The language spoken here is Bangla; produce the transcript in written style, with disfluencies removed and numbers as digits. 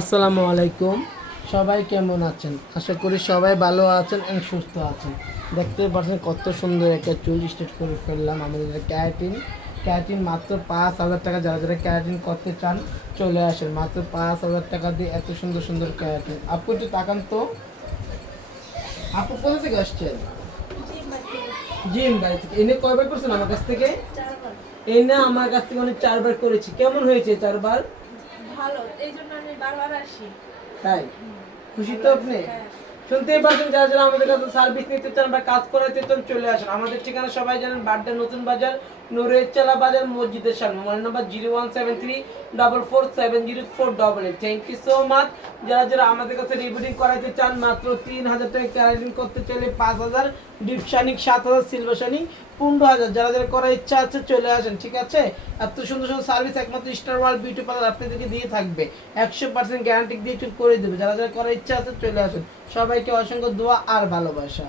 আসসালামু আলাইকুম। সবাই কেমন আছেন? আশা করি সবাই ভালো আছেন এবং সুস্থ আছেন। দেখতে পাচ্ছেন কত সুন্দর একটা চুল স্ট্রেট করে ফেললাম। আমাদের ক্যারাটিন মাত্র 5,000 টাকা। যারা যারা ক্যারাটিন করতে চান চলে আসেন, মাত্র 5,000 টাকা দিয়ে এত সুন্দর সুন্দর ক্যারাটিন। আপু একটু তাকান তো, আপু কোথা থেকে আসছেন? জিম বাড়ি থেকে। এনে কয়বার করছেন আমার কাছ থেকে? এনে আমার কাছ থেকে অনেক 4বার করেছি। কেমন হয়েছে 4বার? ভালো, এইজন্য আমি বারবার আসি। তাই খুশি তো আপনি? শুনতেই পাচ্ছেন, যারা যারা আমাদের কাছে সার্ভিস নিতে চান বা কাজ করাতে চান চলে আসেন। আমাদের ঠিকানা সবাই জানেন, বাড্ডা নতুন বাজার, নুরেরচালা বাজার, মসজিদের সামনে। Mobile number 01734470488। Thank you so much. যারা যারা আমাদের কাছে রিবুটিং করাইতে চান মাত্র 3,000 টাকা, ক্যারাটিন করতে চাইলে 5,000, ডিপ শাইনিং 7,000, সিলভার শাইনিং 15,000। যারা যারা করার ইচ্ছা আছে চলে আসেন, ঠিক আছে? এত সুন্দর সুন্দর সার্ভিস একমাত্র স্টার ওয়ার্ল্ড বিউটি পার্লার আপনাদেরকে দিয়ে থাকবে। 100% গ্যারান্টি দিয়ে চুল করে দেবে। যারা যারা করার ইচ্ছা আছে চলে আসেন। সবাইকে অসংখ্য দোয়া আর ভালোবাসা।